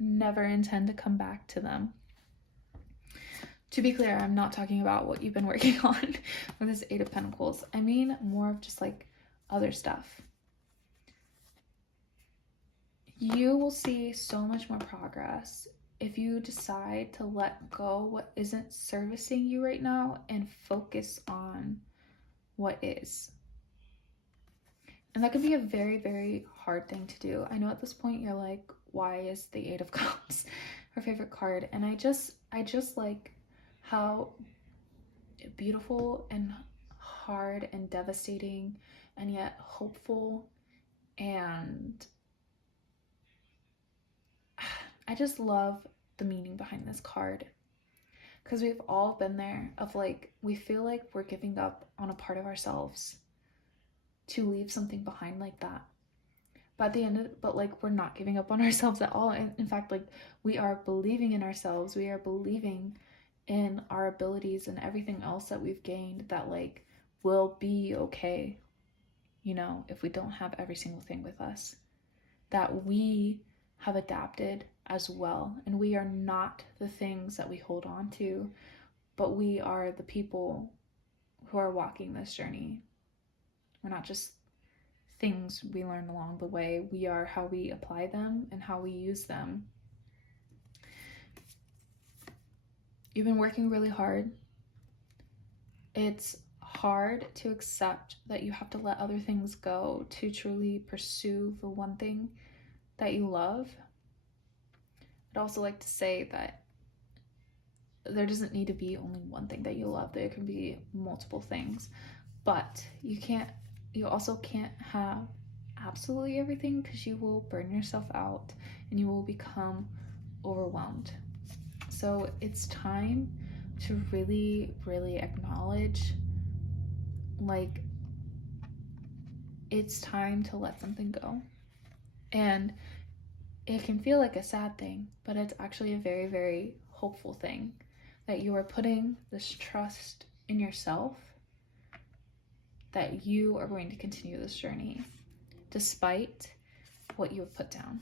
never intend to come back to them. To be clear, I'm not talking about what you've been working on with this Eight of Pentacles. I mean more of just like other stuff. You will see so much more progress if you decide to let go what isn't servicing you right now and focus on what is. And that could be a very, very hard thing to do. I know at this point you're like, why is the Eight of Cups her favorite card? And I just like how beautiful and hard and devastating and yet hopeful, and I just love the meaning behind this card, because we've all been there of like, we feel like we're giving up on a part of ourselves to leave something behind like that. But at the end of it, but like, we're not giving up on ourselves at all. And in fact, like, we are believing in ourselves. We are believing in our abilities and everything else that we've gained, that like, we'll be okay, you know, if we don't have every single thing with us, that we have adapted as well. And we are not the things that we hold on to, but we are the people who are walking this journey. We're not just things we learn along the way. We are how we apply them and how we use them. You've been working really hard. It's hard to accept that you have to let other things go to truly pursue the one thing that you love. I'd also like to say that there doesn't need to be only one thing that you love. There can be multiple things, but you also can't have absolutely everything, because you will burn yourself out and you will become overwhelmed. So it's time to really, really acknowledge, like, it's time to let something go. And it can feel like a sad thing, but it's actually a very, very hopeful thing, that you are putting this trust in yourself that you are going to continue this journey despite what you have put down.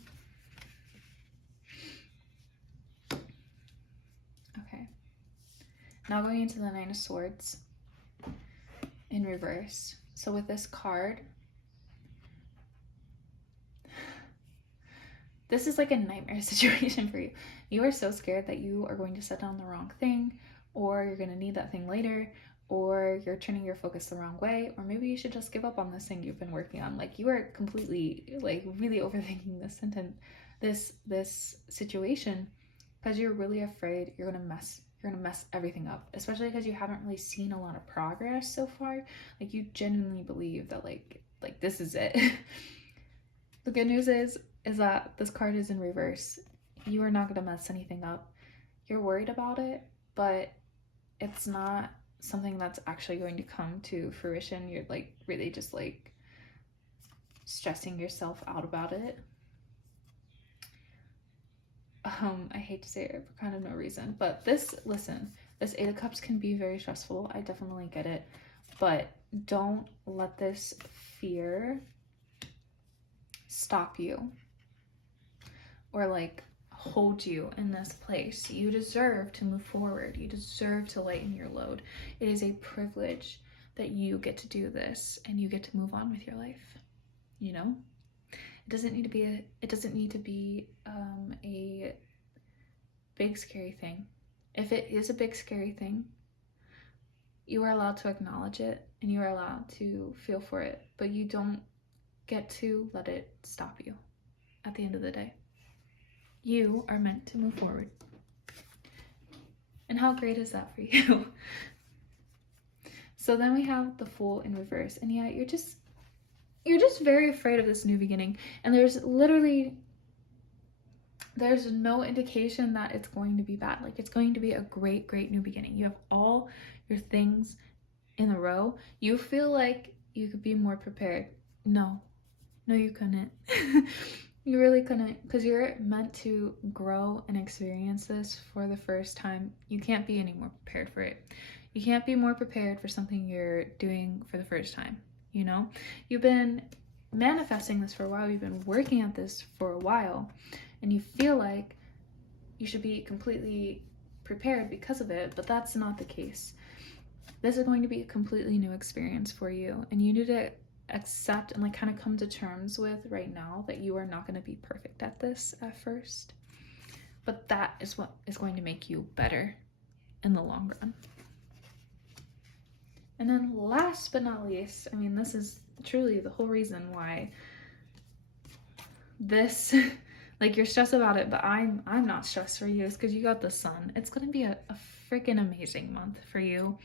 Okay. Now going into the Nine of Swords in reverse. So with this card, this is like a nightmare situation for you. You are so scared that you are going to set down the wrong thing, or you're going to need that thing later, or you're turning your focus the wrong way, or maybe you should just give up on this thing you've been working on. Like, you are completely, like, really overthinking this sentence, this situation, because you're really afraid you're gonna mess everything up, especially because you haven't really seen a lot of progress so far. Like, you genuinely believe that like this is it. The good news is that this card is in reverse. You are not gonna mess anything up. You're worried about it, but it's not something that's actually going to come to fruition. You're like really just like stressing yourself out about it. I hate to say it for kind of no reason, but this Eight of Cups can be very stressful. I definitely get it, but don't let this fear stop you or like hold you in this place. You deserve to move forward. You deserve to lighten your load. It is a privilege that you get to do this and you get to move on with your life. You know, it doesn't need to be a big scary thing. If it is a big scary thing, you are allowed to acknowledge it and you are allowed to feel for it, but you don't get to let it stop you. At the end of the day, you are meant to move forward. And how great is that for you? So then we have the Fool in reverse, and yeah, you're just very afraid of this new beginning, and there's no indication that it's going to be bad. Like, it's going to be a great new beginning. You have all your things in a row. You feel like you could be more prepared. No, you couldn't. You really couldn't, because you're meant to grow and experience this for the first time. You can't be any more prepared for it. You can't be more prepared for something you're doing for the first time. You know, you've been manifesting this for a while. You've been working at this for a while, and you feel like you should be completely prepared because of it, but that's not the case. This is going to be a completely new experience for you, and you need to accept and like kind of come to terms with right now that you are not going to be perfect at this at first, but that is what is going to make you better in the long run. And then last but not least, I mean, this is truly the whole reason why this like you're stressed about it, but I'm not stressed for you, is because you got the Sun. It's going to be a freaking amazing month for you.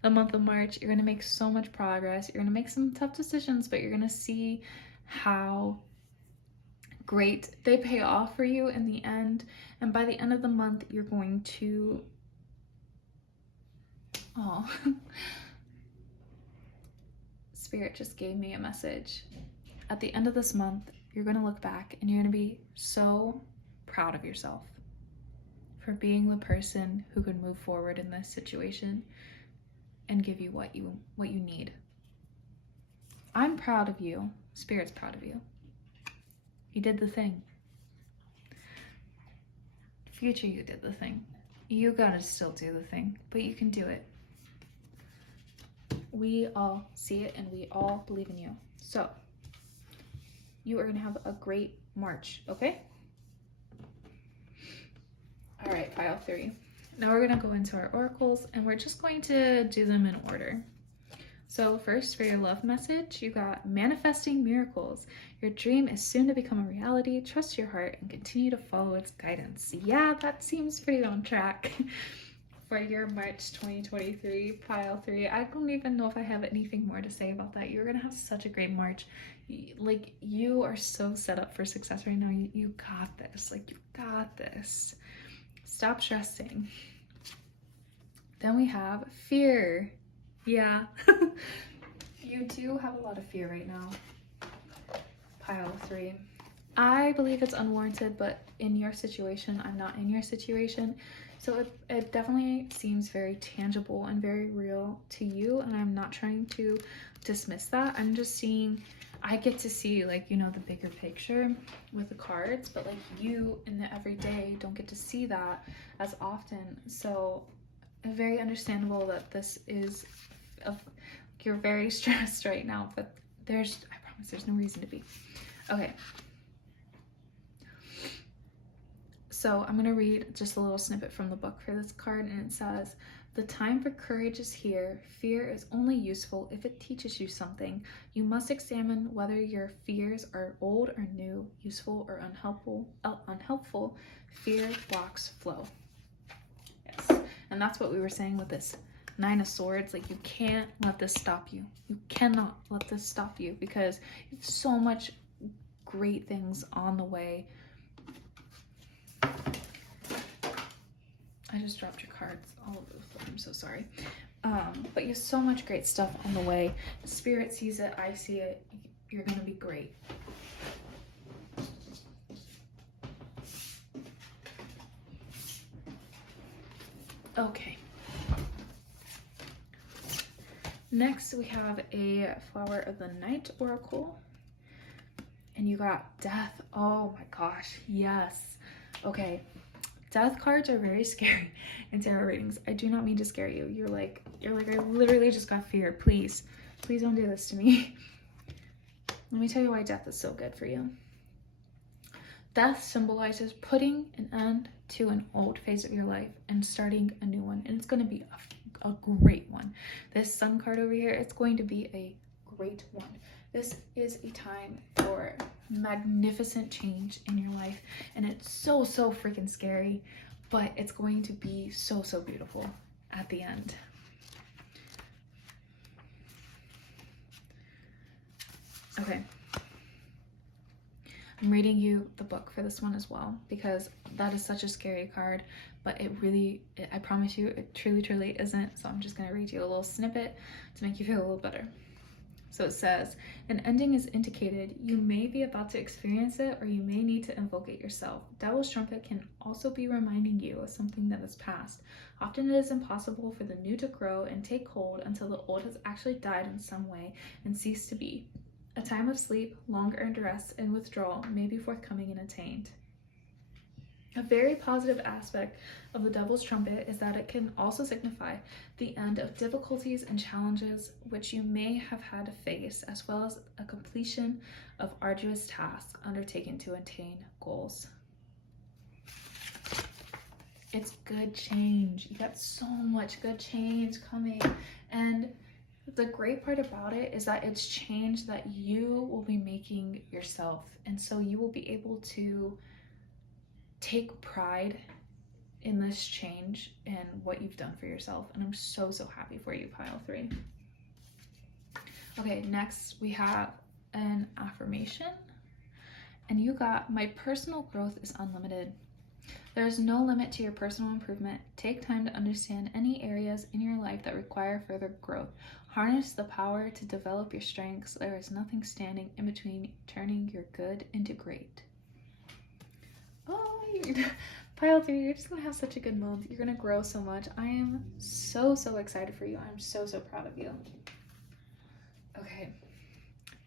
The month of March, you're going to make so much progress. You're going to make some tough decisions, but you're going to see how great they pay off for you in the end. And by the end of the month, you're going to, Spirit just gave me a message. At the end of this month, you're going to look back and you're going to be so proud of yourself for being the person who could move forward in this situation and give you what you need. I'm proud of you. Spirit's proud of you. You did the thing. Future, you did the thing. You gotta still do the thing, but you can do it. We all see it and we all believe in you. So you are gonna have a great March, okay? All right, pile 3. Now we're gonna go into our oracles and we're just going to do them in order. So first, for your love message, you got manifesting miracles. Your dream is soon to become a reality. Trust your heart and continue to follow its guidance. Yeah, that seems pretty on track for your March 2023 pile 3. I don't even know if I have anything more to say about that. You're gonna have such a great March. Like, you are so set up for success right now. You got this. Like, you got this. Stop stressing. Then we have fear. Yeah. You do have a lot of fear right now. Pile 3. I believe it's unwarranted, but in your situation, I'm not in your situation. So it definitely seems very tangible and very real to you, and I'm not trying to dismiss that. I'm just seeing, I get to see, like, you know, the bigger picture with the cards, but like you in the everyday don't get to see that as often. So very understandable that this is you're very stressed right now, but I promise there's no reason to be. Okay, so I'm gonna read just a little snippet from the book for this card, and it says, "The time for courage is here. Fear is only useful if it teaches you something. You must examine whether your fears are old or new, useful or unhelpful. Fear blocks flow." Yes, and that's what we were saying with this Nine of Swords. Like, you can't let this stop you. You cannot let this stop you, because you have so much great things on the way. I just dropped your cards all over the floor. I'm so sorry. But you have so much great stuff on the way. Spirit sees it. I see it. You're going to be great. Okay. Next, we have a Flower of the Night Oracle. And you got Death. Oh my gosh. Yes. Okay. Death cards are very scary in tarot readings. I do not mean to scare you. You're like, I literally just got fear. Please don't do this to me. Let me tell you why death is so good for you. Death symbolizes putting an end to an old phase of your life and starting a new one. And it's going to be a great one. This Sun card over here, it's going to be a great one. This is a time for magnificent change in your life, and it's so freaking scary, but it's going to be so beautiful at the end. Okay, I'm reading you the book for this one as well, because that is such a scary card, but I promise you, it truly isn't. So I'm just going to read you a little snippet to make you feel a little better. So it says, "An ending is indicated. You may be about to experience it, or you may need to invoke it yourself. Devil's Trumpet can also be reminding you of something that is past. Often it is impossible for the new to grow and take hold until the old has actually died in some way and ceased to be. A time of sleep, long earned rest, and withdrawal may be forthcoming and attained." A very positive aspect of the Devil's Trumpet is that it can also signify the end of difficulties and challenges which you may have had to face, as well as a completion of arduous tasks undertaken to attain goals. It's good change. You got so much good change coming. And the great part about it is that it's change that you will be making yourself. And so you will be able to take pride in this change and what you've done for yourself. And I'm so happy for you, pile 3. Okay, next we have an affirmation. And you got, "My personal growth is unlimited. There is no limit to your personal improvement. Take time to understand any areas in your life that require further growth. Harness the power to develop your strengths. There is nothing standing in between turning your good into great." Oh, pile 3, you're just gonna have such a good month. You're gonna grow so much. I am so excited for you. I'm so proud of you. Okay,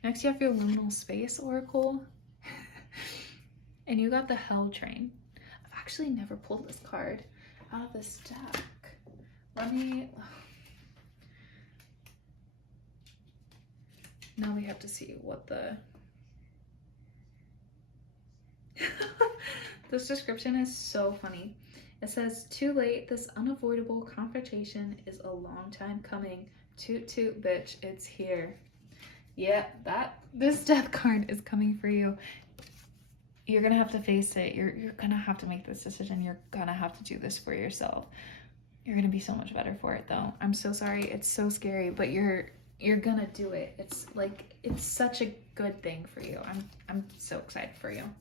next you have your Liminal Space Oracle. And you got the Hell Train. I've actually never pulled this card out of this deck. Now we have to see what the this description is so funny. It says, "Too late, this unavoidable confrontation is a long time coming. Toot toot, bitch, it's here." Yeah, this death card is coming for you. You're gonna have to face it. You're gonna have to make this decision. You're gonna have to do this for yourself. You're gonna be so much better for it, though. I'm so sorry. It's so scary, but you're gonna do it. It's such a good thing for you. I'm so excited for you.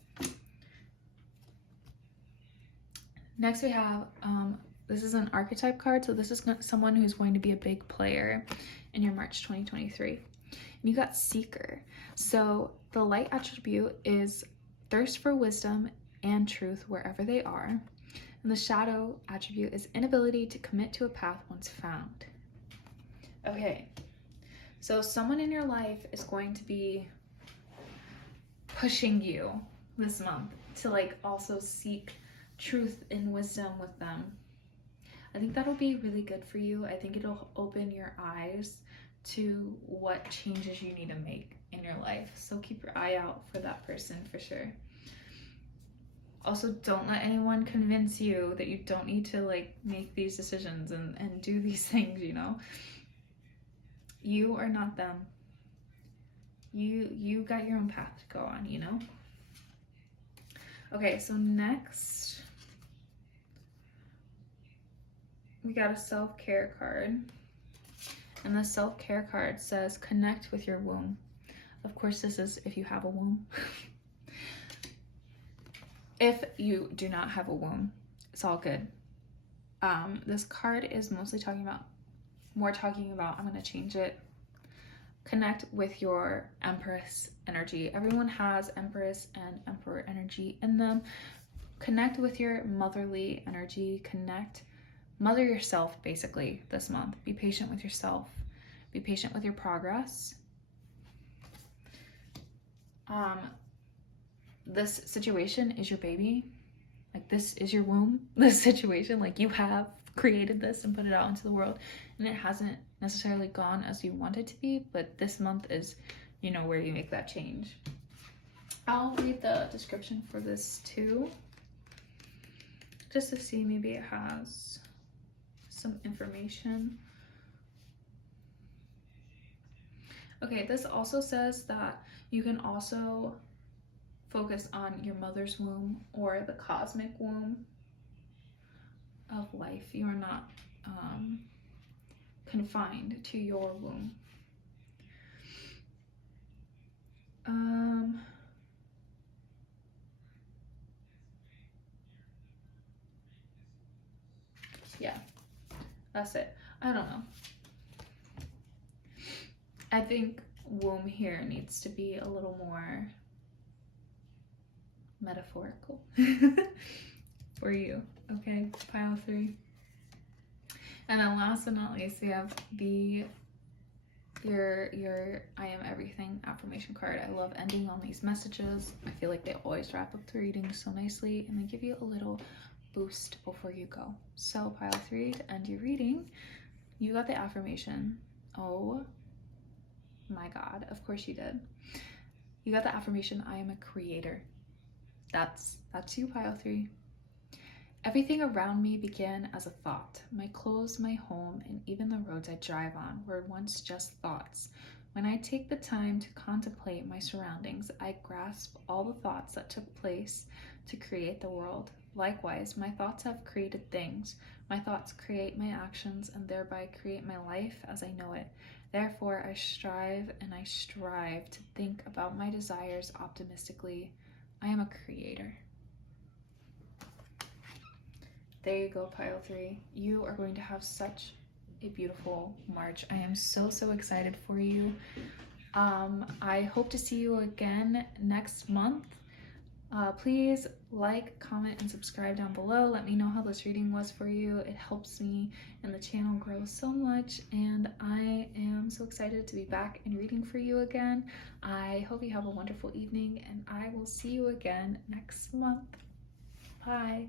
Next we have, this is an archetype card, so this is someone who's going to be a big player in your March 2023. And you got Seeker. So the light attribute is thirst for wisdom and truth wherever they are. And the shadow attribute is inability to commit to a path once found. Okay, so someone in your life is going to be pushing you this month to like also seek truth and wisdom with them. I think that'll be really good for you. I think it'll open your eyes to what changes you need to make in your life. So keep your eye out for that person for sure. Also, don't let anyone convince you that you don't need to like make these decisions and do these things, you know? You are not them. You got your own path to go on, you know? Okay, so next we got a self-care card. And the self-care card says connect with your womb. Of course, this is if you have a womb. If you do not have a womb, it's all good. This card is mostly talking about, I'm going to change it. Connect with your Empress energy. Everyone has Empress and Emperor energy in them. Connect with your motherly energy. Mother yourself basically this month. Be patient with yourself. Be patient with your progress. This situation is your baby. Like, this is your womb. This situation, like, you have created this and put it out into the world, and it hasn't necessarily gone as you want it to be, but this month is, you know, where you make that change. I'll read the description for this too, just to see maybe it has some information. Okay, this also says that you can also focus on your mother's womb or the cosmic womb of life. You are not confined to your womb. Yeah, that's it. I don't know. I think womb here needs to be a little more metaphorical for you. Okay, pile 3. And then last but not least, we have your I am everything affirmation card. I love ending on these messages. I feel like they always wrap up the reading so nicely, and they give you a little boost before you go. So pile 3, to end your reading, you got the affirmation. Oh my God, of course you did. You got the affirmation, I am a creator. That's you, pile 3. Everything around me began as a thought. My clothes, my home, and even the roads I drive on were once just thoughts. When I take the time to contemplate my surroundings, I grasp all the thoughts that took place to create the world. Likewise, my thoughts have created things. My thoughts create my actions and thereby create my life as I know it. Therefore, I strive to think about my desires optimistically. I am a creator. There you go, pile 3. You are going to have such a beautiful March. I am so excited for you. I hope to see you again next month. Please like, comment, and subscribe down below. Let me know how this reading was for you. It helps me and the channel grow so much, and I am so excited to be back and reading for you again. I hope you have a wonderful evening, and I will see you again next month. Bye.